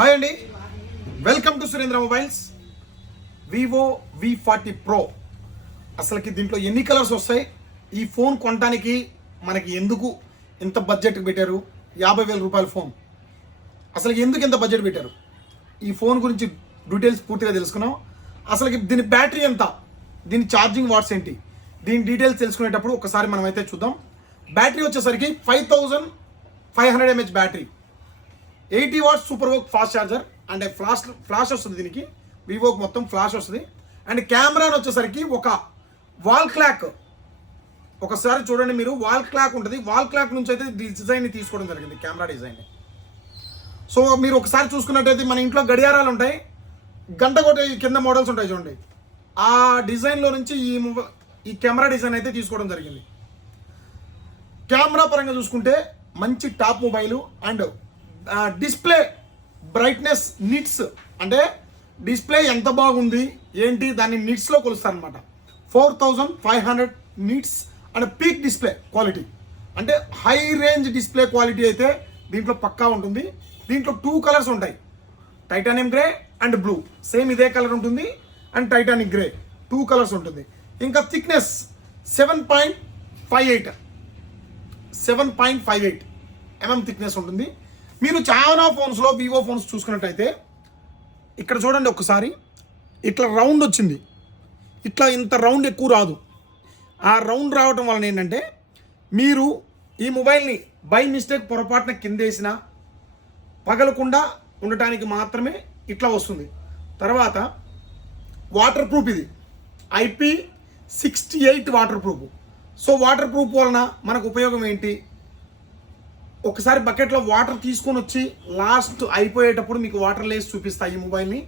Hi అండి, welcome to Surendra mobiles. Vivo V40 Pro. అసలుకి దీంట్లో ఎన్ని కలర్స్ వస్తాయి, ఈ ఫోన్ కొనడానికి మనకి ఎందుకు ఇంత బడ్జెట్ పెట్టారు? 50,000 రూపాయల ఫోన్. అసలు ఎందుకు ఇంత బడ్జెట్ పెట్టారు? ఈ ఫోన్ గురించి డీటెయిల్స్ పూర్తిగా తెలుసుకున్నాం. అసలుకి దీని బ్యాటరీ ఎంత, దీని ఛార్జింగ్ వాట్స్ ఏంటి, దీని డీటెయిల్స్ తెలుసుకునేటప్పుడు ఒకసారి మనం అయితే చూద్దాం. బ్యాటరీ వచ్చేసరికి 5500 mAh battery, 80 watts super work fast charger and flash వస్తుంది. దీనికి వివోకి మొత్తం ఫ్లాష్ వస్తుంది. అండ్ కెమెరాని వచ్చేసరికి ఒక వాల్ క్లాక్, ఒకసారి చూడండి మీరు, వాల్ క్లాక్ ఉంటుంది. వాల్ క్లాక్ నుంచి అయితే డిజైన్ని తీసుకోవడం జరిగింది, కెమెరా డిజైన్. సో మీరు ఒకసారి చూసుకున్నట్టయితే మన ఇంట్లో గడియారాలు ఉంటాయి, గంట కొట్టే కింద మోడల్స్ ఉంటాయి చూడండి, ఆ డిజైన్లో నుంచి ఈ కెమెరా డిజైన్ అయితే తీసుకోవడం జరిగింది. కెమెరా పరంగా చూసుకుంటే మంచి top mobile. And display brightness nits, అంటే డిస్ప్లే ఎంత బాగుంది ఏంటి దాన్ని నిట్స్లో కొలుస్తారు అనమాట. 4500 nits and peak display quality, అంటే హై రేంజ్ డిస్ప్లే క్వాలిటీ అయితే దీంట్లో పక్కా ఉంటుంది. దీంట్లో 2 కలర్స్ ఉంటాయి, titanium grey and blue. Same ఇదే కలర్ ఉంటుంది. అండ్ టైటానిక్ గ్రే 2 కలర్స్ ఉంటుంది. ఇంకా థిక్నెస్ 7.58 mm థిక్నెస్ ఉంటుంది. మీరు చాలా ఫోన్స్లో వివో ఫోన్స్ చూసుకున్నట్టయితే ఇక్కడ చూడండి ఒకసారి, ఇట్లా రౌండ్ వచ్చింది, ఇట్లా ఇంత రౌండ్ ఎక్కువ రాదు. ఆ రౌండ్ రావటం వలన ఏంటంటే మీరు ఈ మొబైల్ని బై మిస్టేక్ పొరపాటున కిందేసినా పగలకుండా ఉండటానికి మాత్రమే ఇట్లా వస్తుంది. తర్వాత వాటర్ ప్రూఫ్, ఇది IP68 water proof. So water proof వలన మనకు ఉపయోగం ఏంటి? ఒకసారి బకెట్లో వాటర్ తీసుకొని వచ్చి లాస్ట్ అయిపోయేటప్పుడు మీకు వాటర్ లేసి చూపిస్తాయి ఈ మొబైల్ని.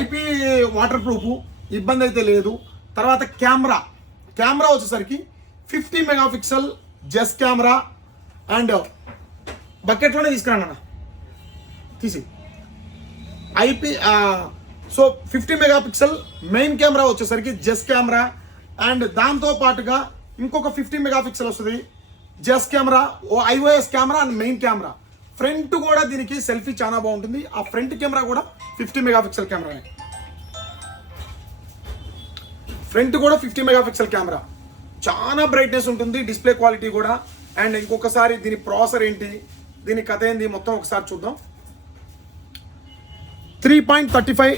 IP వాటర్ ప్రూఫ్, ఇబ్బంది అయితే లేదు. తర్వాత కెమెరా వచ్చేసరికి 50 మెగాపిక్సెల్ జెస్ కెమెరా. అండ్ బకెట్లోనే తీసుకురాను అన్న తీసి సో 50 మెగాపిక్సెల్ మెయిన్ కెమెరా వచ్చేసరికి జెస్ కెమెరా. అండ్ దాంతో పాటుగా ఇంకొక 50 మెగాపిక్సెల్ వస్తుంది జెస్ camera, iOS camera and main camera. Front కూడా దీనికి సెల్ఫీ చాలా బాగుంటుంది. ఆ ఫ్రంట్ కెమెరా కూడా 50 మెగాపిక్సెల్ కెమెరానే. ఫ్రంట్ కూడా 50 మెగాపిక్సెల్ కెమెరా, చాలా బ్రైట్నెస్ ఉంటుంది, డిస్ప్లే క్వాలిటీ కూడా. అండ్ ఇంకొకసారి దీని ప్రాసెసర్ ఏంటి, దీని కథ ఏంది మొత్తం ఒకసారి చూద్దాం. 3.35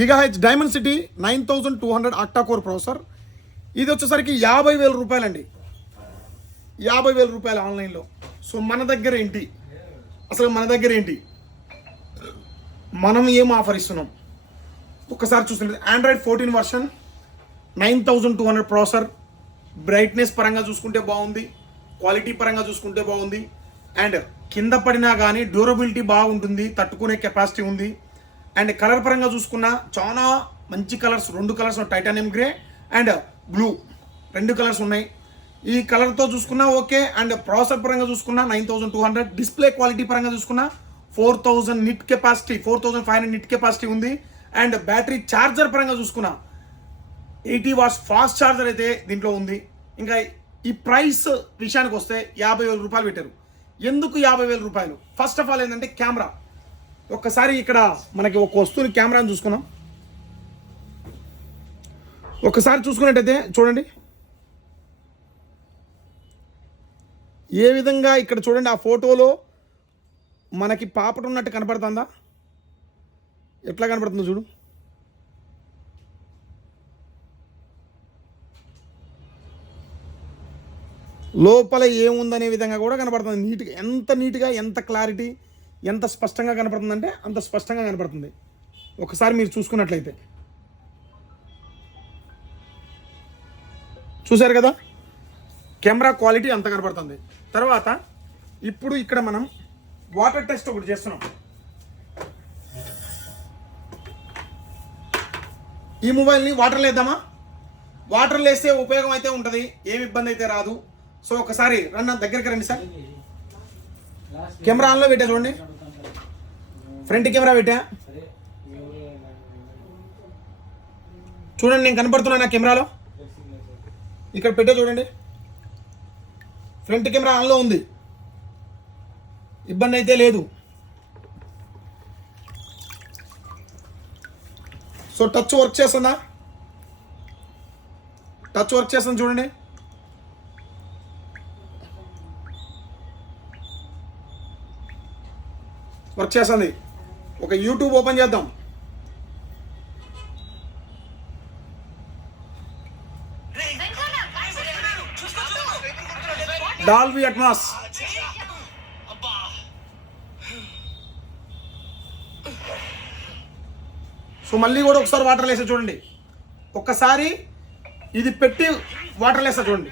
GHz Dimensity 9200 octa core processor. ఇది వచ్చేసరికి 50,000 రూపాయలండి, 50,000 రూపాయలు ఆన్లైన్లో. సో మన దగ్గర ఏంటి, అసలు మన దగ్గర ఏంటి, మనం ఏం ఆఫర్ ఇస్తున్నాం ఒక్కసారి చూస్తుంటే, Android 14 వర్షన్ 9200 ప్రాసెసర్. బ్రైట్నెస్ పరంగా చూసుకుంటే బాగుంది, క్వాలిటీ పరంగా చూసుకుంటే బాగుంది. అండ్ కింద పడినా కానీ డ్యూరబిలిటీ బాగుంటుంది, తట్టుకునే కెపాసిటీ ఉంది. అండ్ కలర్ పరంగా చూసుకున్నా చాలా మంచి colours, 2 colours, titanium grey and blue, 2 colours ఉన్నాయి. ఈ కలర్తో చూసుకున్నా ఓకే. అండ్ ప్రాసెసర్ పరంగా చూసుకున్నా 9200, డిస్ప్లే క్వాలిటీ పరంగా చూసుకున్నా 4000 నిట్ కెపాసిటీ, 4500 నిట్ కెపాసిటీ ఉంది. అండ్ బ్యాటరీ ఛార్జర్ పరంగా చూసుకున్నా 80 watts ఫాస్ట్ ఛార్జర్ అయితే దీంట్లో ఉంది. ఇంకా ఈ ప్రైస్ విషయానికి వస్తే 50,000 రూపాయలు పెట్టారు. ఎందుకు 50,000 రూపాయలు? ఫస్ట్ ఆఫ్ ఆల్ ఏంటంటే కెమెరా. ఒక్కసారి ఇక్కడ మనకి ఒక వస్తువుని కెమెరాని చూసుకున్నాం, ఒకసారి చూసుకున్నట్టయితే చూడండి ఏ విధంగా, ఇక్కడ చూడండి ఆ ఫోటోలో మనకి పాపట ఉన్నట్టు కనపడుతుందా, ఎట్లా కనపడుతుందో చూడు. లోపల ఏముందనే విధంగా కూడా కనపడుతుంది నీట్గా. ఎంత నీట్గా, ఎంత క్లారిటీ, ఎంత స్పష్టంగా కనపడుతుందంటే అంత స్పష్టంగా కనపడుతుంది. ఒకసారి మీరు చూసుకున్నట్లయితే చూశారు కదా కెమెరా క్వాలిటీ అంత కనపడుతుంది. తర్వాత ఇప్పుడు ఇక్కడ మనం వాటర్ టెస్ట్ ఒకటి చేస్తున్నాం. ఈ మొబైల్ని వాటర్ లేద్దామా? వాటర్ లేస్తే ఉపయోగం అయితే ఉంటుంది, ఏమి ఇబ్బంది అయితే రాదు. సో ఒకసారి దగ్గరికి రండి సార్. కెమెరా ఆన్లో పెట్టా చూడండి, ఫ్రంట్ కెమెరా పెట్టా చూడండి, నేను కనపడుతున్నా నా కెమెరాలో, ఇక్కడ పెట్టా చూడండి. ఫ్రంట్ కెమెరా ఆన్లో ఉంది, ఇబ్బంది అయితే లేదు. టచ్ వర్క్ చేస్తుందా? టచ్ వర్క్ చేస్తుంది చూడండి. వర్క్ చేస్తుంది. ఒక యూట్యూబ్ ఓపెన్ చేద్దాం. Dolby Atmos. సో మళ్ళీ కూడా ఒకసారి వాటర్ వేసా చూడండి. ఒక్కసారి ఇది పెట్టి వాటర్ వేసా చూడండి.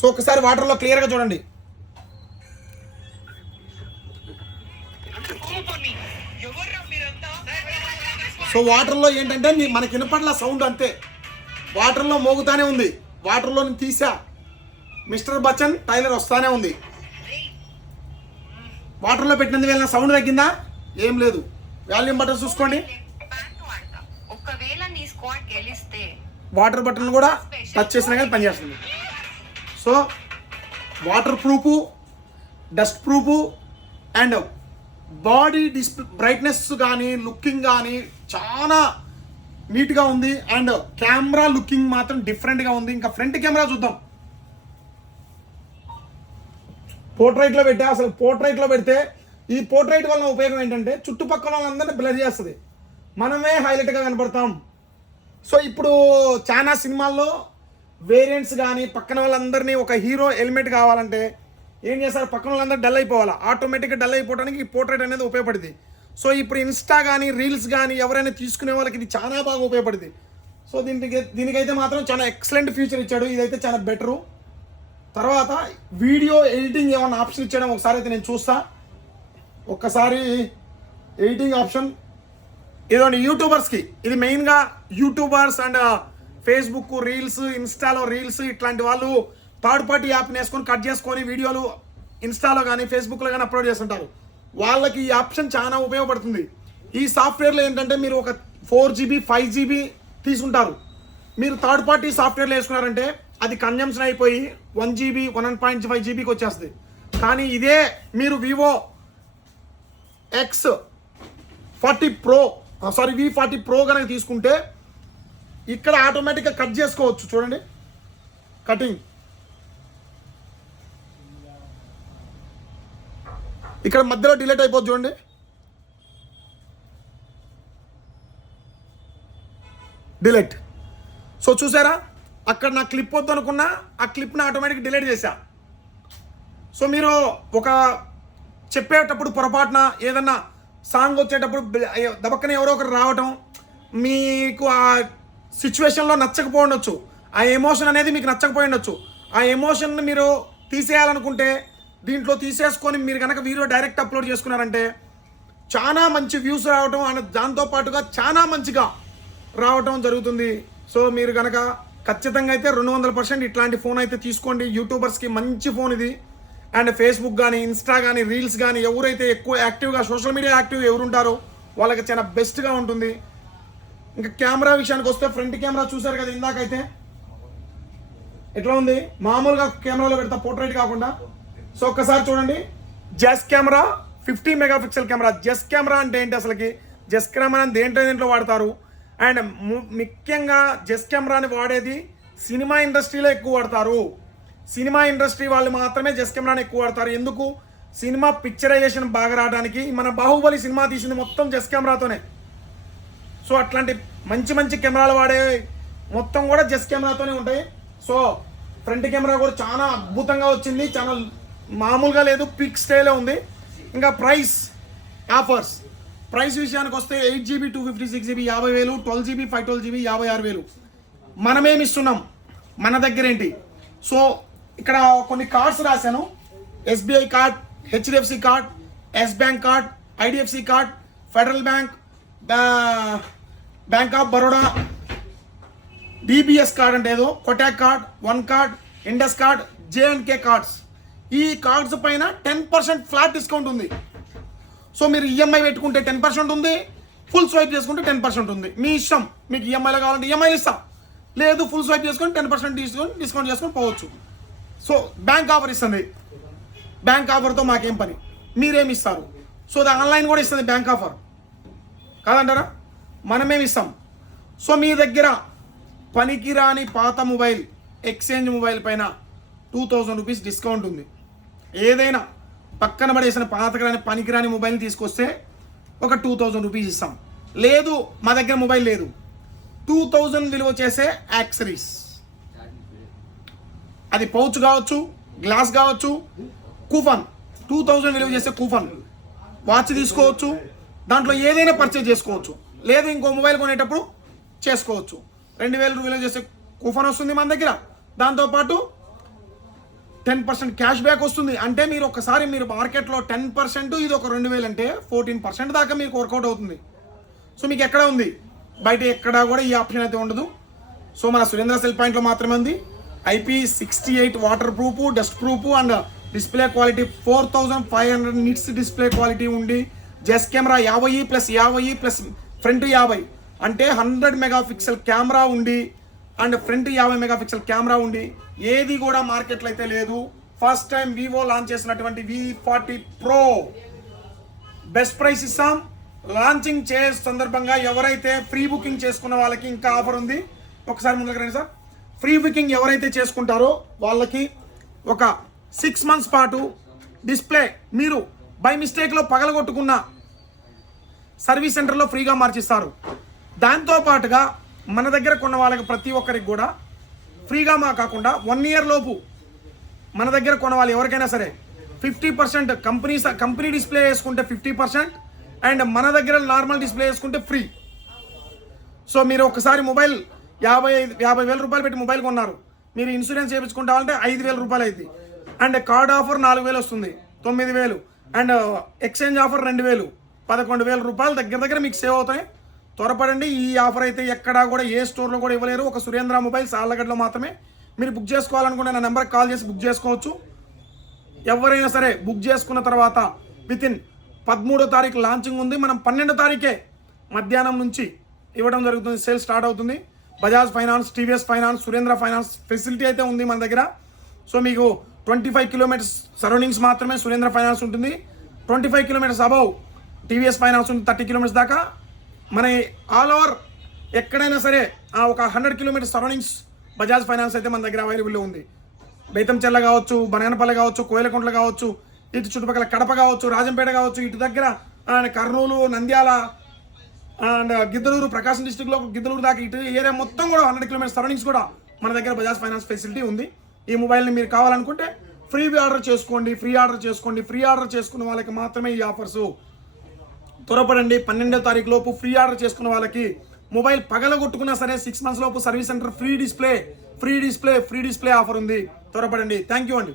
సో ఒకసారి వాటర్లో క్లియర్గా చూడండి. సో వాటర్లో ఏంటంటే మనకి వినపట్ల సౌండ్ అంతే, వాటర్లో మోగుతానే ఉంది. వాటర్లో నేను తీసా, మిస్టర్ బచ్చన్ టైలర్ వస్తానే ఉంది. వాటర్లో పెట్టినందుకు వెళ్ళిన సౌండ్ తగ్గిందా? ఏం లేదు. వాల్యూమ్ బటన్ చూసుకోండి. వాటర్ బటన్ కూడా టచ్ చేసినా కానీ పనిచేస్తుంది. So water proof, dust proof and body display brightness కానీ లుకింగ్ కానీ చాలా నీట్గా ఉంది. అండ్ కెమెరా లుకింగ్ మాత్రం డిఫరెంట్గా ఉంది. ఇంకా ఫ్రంట్ కెమెరా చూద్దాం. పోర్ట్రైట్లో పెట్టా. అసలు పోర్ట్రైట్లో పెడితే ఈ పోర్ట్రైట్ వల్ల ఉపయోగం ఏంటంటే చుట్టుపక్కల వాళ్ళందరినీ బ్లర్ చేస్తుంది, మనమే హైలైట్గా కనపడతాం. సో ఇప్పుడు చాలా సినిమాల్లో వేరియంట్స్ కానీ పక్కన వాళ్ళందరినీ ఒక హీరో ఎలిమెంట్ కావాలంటే ఏం చేస్తారు, పక్కన వాళ్ళందరూ డల్ అయిపోవాలి. ఆటోమేటిక్గా డల్ అయిపోవడానికి ఈ పోర్ట్రైట్ అనేది ఉపయోగపడుతుంది. సో ఇప్పుడు ఇన్స్టా కానీ రీల్స్ కానీ ఎవరైనా తీసుకునే వాళ్ళకి ఇది చాలా బాగా ఉపయోగపడుతుంది. సో దీనికైతే మాత్రం చాలా ఎక్సలెంట్ ఫ్యూచర్ ఇచ్చాడు. ఇదైతే చాలా బెటరు. తర్వాత వీడియో ఎడిటింగ్ ఏమన్నా ఆప్షన్ ఇచ్చాడో ఒకసారి అయితే నేను చూస్తా. ఒక్కసారి ఎడిటింగ్ ఆప్షన్ ఇదండి. యూట్యూబర్స్కి ఇది మెయిన్గా యూట్యూబర్స్ అండ్ ఫేస్బుక్ రీల్స్, ఇన్స్టాలో రీల్స్ ఇట్లాంటి వాళ్ళు థర్డ్ పార్టీ యాప్ని వేసుకొని కట్ చేసుకొని వీడియోలు ఇన్స్టాలో కానీ ఫేస్బుక్లో కానీ అప్లోడ్ చేస్తుంటారు. వాళ్ళకి ఈ ఆప్షన్ చాలా ఉపయోగపడుతుంది. ఈ సాఫ్ట్వేర్లో ఏంటంటే మీరు ఒక 4GB 5GB తీసుకుంటారు. మీరు థర్డ్ పార్టీ సాఫ్ట్వేర్లో వేసుకున్నారంటే అది కన్జంప్షన్ అయిపోయి 1GB 1.5GBకి వచ్చేస్తుంది. కానీ ఇదే మీరు వివో V40 Pro కనుక తీసుకుంటే ఇక్కడ ఆటోమేటిక్గా కట్ చేసుకోవచ్చు. చూడండి కటింగ్. ఇక్కడ మధ్యలో డిలీట్ అయిపోతుంది చూడండి. డిలీట్. సో చూసారా, అక్కడ నా క్లిప్ వద్దు అనుకున్నా ఆ క్లిప్ని ఆటోమేటిక్ డిలీట్ చేశా. సో మీరు ఒక చెప్పేటప్పుడు పొరపాటున ఏదన్నా సాంగ్ వచ్చేటప్పుడు దబక్కన ఎవరో ఒకరు రావటం మీకు ఆ సిచ్యువేషన్లో నచ్చకపోయి ఉండొచ్చు, ఆ ఎమోషన్ అనేది మీకు నచ్చకపోయి ఉండొచ్చు. ఆ ఎమోషన్ని మీరు తీసేయాలనుకుంటే దీంట్లో తీసేసుకొని మీరు కనుక వీడియో డైరెక్ట్ అప్లోడ్ చేసుకున్నారంటే చాలా మంచి వ్యూస్ రావటం అండ్ దాంతోపాటుగా చాలా మంచిగా రావటం జరుగుతుంది. సో మీరు కనుక ఖచ్చితంగా అయితే 200% ఇట్లాంటి ఫోన్ అయితే తీసుకోండి. యూట్యూబర్స్కి మంచి ఫోన్ ఇది. అండ్ ఫేస్బుక్ కానీ ఇన్స్టా కానీ రీల్స్ కానీ ఎవరైతే ఎక్కువ యాక్టివ్గా సోషల్ మీడియా యాక్టివ్ ఎవరుంటారో వాళ్ళకి చాలా బెస్ట్గా ఉంటుంది. ఇంకా కెమెరా విషయానికి వస్తే ఫ్రంట్ కెమెరా చూసారు కదా ఇందాకైతే ఎట్లా ఉంది. మామూలుగా కెమెరాలో పెడతా పోర్ట్రైట్ కాకుండా. సో ఒక్కసారి చూడండి. జెస్ కెమెరా 50 మెగాపిక్సెల్ కెమెరా. జెస్ కెమెరా అంటే ఏంటి అసలుకి? జెస్ కెమెరా దేంట్లో వాడతారు. అండ్ ముఖ్యంగా జెస్ కెమెరాని వాడేది సినిమా ఇండస్ట్రీలో ఎక్కువ వాడతారు. సినిమా ఇండస్ట్రీ వాళ్ళు మాత్రమే జెస్ కెమెరాని ఎక్కువ వాడతారు. ఎందుకు? సినిమా పిక్చరైజేషన్ బాగా రావడానికి. మన బాహుబలి సినిమా తీసింది మొత్తం జెస్ కెమెరాతోనే. సో అట్లాంటి మంచి కెమెరాలు వాడే మొత్తం కూడా జెస్ కెమెరాతోనే ఉంటాయి. సో ఫ్రంట్ కెమెరా కూడా చాలా అద్భుతంగా వచ్చింది, చాలా మామూలుగా లేదు, పిక్ స్టైలే ఉంది. ఇంకా ప్రైస్ ఆఫర్స్ ప్రైస్ విషయానికి వస్తే 8GB 256GB 50,000, 12GB 512GB 56,000. మనమేమి ఇస్తున్నాం, మన దగ్గర ఏంటి? సో ఇక్కడ కొన్ని కార్డ్స్ రాశాను. SBI card, HDFC card, Yes bank card, IDFC card, federal bank, bank of Baroda, DBS card అంటే ఏదో, Kotak card, one card, Indus card, J&K cards. ఈ కార్డ్స్ పైన 10% ఫ్లాట్ డిస్కౌంట్ ఉంది. సో మీరు ఈఎంఐ పెట్టుకుంటే 10% ఉంది, ఫుల్ స్వైప్ చేసుకుంటే 10% ఉంది. మీ ఇష్టం. మీకు ఈఎంఐలో కావాలంటే ఈఎంఐలు ఇస్తాం, లేదు ఫుల్ స్వైప్ చేసుకొని 10% డిస్కౌంట్ చేసుకొని పోవచ్చు. సో బ్యాంక్ ఆఫర్ ఇస్తుంది. బ్యాంక్ ఆఫర్తో మాకేం పని, మీరేమి ఇస్తారు? సో అది ఆన్లైన్ కూడా ఇస్తుంది బ్యాంక్ ఆఫర్ కాదంటారా? మనమేమి ఇస్తాం? సో మీ దగ్గర పనికిరాని పాత మొబైల్, ఎక్స్చేంజ్ మొబైల్ పైన 2000 రూపీస్ డిస్కౌంట్ ఉంది. ఏదైనా పక్కన పడేసిన పనికిరాని మొబైల్ని తీసుకొస్తే ఒక 2000 రూపీస్ ఇస్తాం. లేదు మా దగ్గర మొబైల్ లేదు, 2000 విలువ చేసే యాక్సరీస్, అది పౌచ్ కావచ్చు, గ్లాస్ కావచ్చు, కూపన్ 2000 విలువ చేసే కూపన్, వాచ్ తీసుకోవచ్చు, దాంట్లో ఏదైనా పర్చేజ్ చేసుకోవచ్చు. లేదు ఇంకో మొబైల్ కొనేటప్పుడు చేసుకోవచ్చు. 2000 విలువ చేసే కూపన్ వస్తుంది మన దగ్గర. దాంతోపాటు 10% క్యాష్ బ్యాక్ వస్తుంది. అంటే మీరు ఒకసారి మీరు మార్కెట్లో 10%, ఇది ఒక 2000 అంటే 14% దాకా మీకు వర్కౌట్ అవుతుంది. సో మీకు ఎక్కడ ఉంది, బయట ఎక్కడా కూడా ఈ ఆప్షన్ అయితే ఉండదు. సో మన సురేంద్ర సెల్ పాయింట్లో మాత్రమే ఉంది. IP68 water proof, dust proof and display quality 4500 nits display quality ఉండి, జెస్ కెమెరా 50+50+ ఫ్రంట్ 50 అంటే 100 మెగాపిక్సెల్ కెమెరా ఉండి అండ్ ఫ్రంట్ 50 మెగాపిక్సెల్ కెమెరా ఉండి, ఏది కూడా మార్కెట్లో అయితే లేదు. ఫస్ట్ టైం వివో లాంచ్ చేసినటువంటి V40 Pro బెస్ట్ ప్రైస్ ఇస్తాం. లాంచింగ్ సందర్భంగా ఎవరైతే ప్రీ బుకింగ్ చేసుకున్న వాళ్ళకి ఇంకా ఆఫర్ ఉంది. ఒకసారి ముందుకు రండి సార్. ఫ్రీ బుకింగ్ ఎవరైతే చేసుకుంటారో వాళ్ళకి ఒక 6 months పాటు డిస్ప్లే మీరు బై మిస్టేక్లో పగలగొట్టుకున్న సర్వీస్ సెంటర్లో ఫ్రీగా మార్చిస్తారు. దాంతోపాటుగా మన దగ్గర కొన్న వాళ్ళకి ప్రతి ఒక్కరికి కూడా ఫ్రీగా కాకుండా 1 year లోపు మన దగ్గర కొన్న వాళ్ళు ఎవరికైనా సరే 50% కంపెనీ డిస్ప్లే వేసుకుంటే 50% అండ్ మన దగ్గర నార్మల్ డిస్ప్లే వేసుకుంటే ఫ్రీ. సో మీరు ఒకసారి మొబైల్ 50,000 రూపాయలు పెట్టి మొబైల్ కొన్నారు, మీరు ఇన్సూరెన్స్ చేయించుకుంటామంటే 5,000 రూపాయలు అవుతుంది. అండ్ కార్డ్ ఆఫర్ 4,000 వస్తుంది, 9,000. అండ్ ఎక్స్చేంజ్ ఆఫర్ 2,000, 11,000 రూపాయలు దగ్గర మీకు సేవ్ అవుతాయి. త్వరపడండి. ఈ ఆఫర్ అయితే ఎక్కడా కూడా ఏ స్టోర్లో కూడా ఇవ్వలేరు. ఒక సురేంద్ర మొబైల్స్ ఆళ్ళగడ్డలో మాత్రమే. మీరు బుక్ చేసుకోవాలనుకుంటే నా నెంబర్కి కాల్ చేసి బుక్ చేసుకోవచ్చు. ఎవరైనా సరే బుక్ చేసుకున్న తర్వాత వితిన్ 13వ తారీఖు లాంచింగ్ ఉంది. మనం 12వ తారీఖే మధ్యాహ్నం నుంచి ఇవ్వడం జరుగుతుంది. సేల్ స్టార్ట్ అవుతుంది. Bajaj finance, TVS finance, Surendra finance facility అయితే ఉంది మన దగ్గర. సో మీకు 25 kilometers సరౌండింగ్స్ మాత్రమే సురేంద్ర ఫైనాన్స్ ఉంటుంది. 25 kilometers అబౌవ్ టీవీఎస్ ఫైనాన్స్ ఉంటుంది. 30 kilometers దాకా మన ఆల్ ఓవర్ ఎక్కడైనా సరే ఒక 100 kilometers సరౌండింగ్స్ బజాజ్ ఫైనాన్స్ అయితే మన దగ్గర అవైలబుల్లో ఉంది. బేతంచెర్ల కావచ్చు, బనానపల్లి కావచ్చు, కోయలకుంట్ల కావచ్చు, ఇటు చుట్టుపక్కల కడప కావచ్చు, రాజంపేట కావచ్చు, ఇటు దగ్గర కర్నూలు, నంద్యాల అండ్ గిద్దలూరు, ప్రకాశం డిస్టిక్లో గిద్దలూరు దాకా ఇటు ఏరియా మొత్తం కూడా 100 kilometers సరౌండింగ్స్ కూడా మన దగ్గర బజాజ్ ఫైనాన్స్ ఫెసిలిటీ ఉంది. ఈ మొబైల్ని మీరు కావాలనుకుంటే ఫ్రీ ఆర్డర్ చేసుకోండి. ఫ్రీ ఆర్డర్ చేసుకున్న వాళ్ళకి మాత్రమే ఈ ఆఫర్స్. త్వరపడండి. 12వ తారీఖు లోపు ఫ్రీ ఆర్డర్ చేసుకున్న వాళ్ళకి మొబైల్ పగలగొట్టుకున్నా సరే 6 months లోపు service centre free display offer ఉంది. త్వరపడండి. థ్యాంక్ యూ అండి.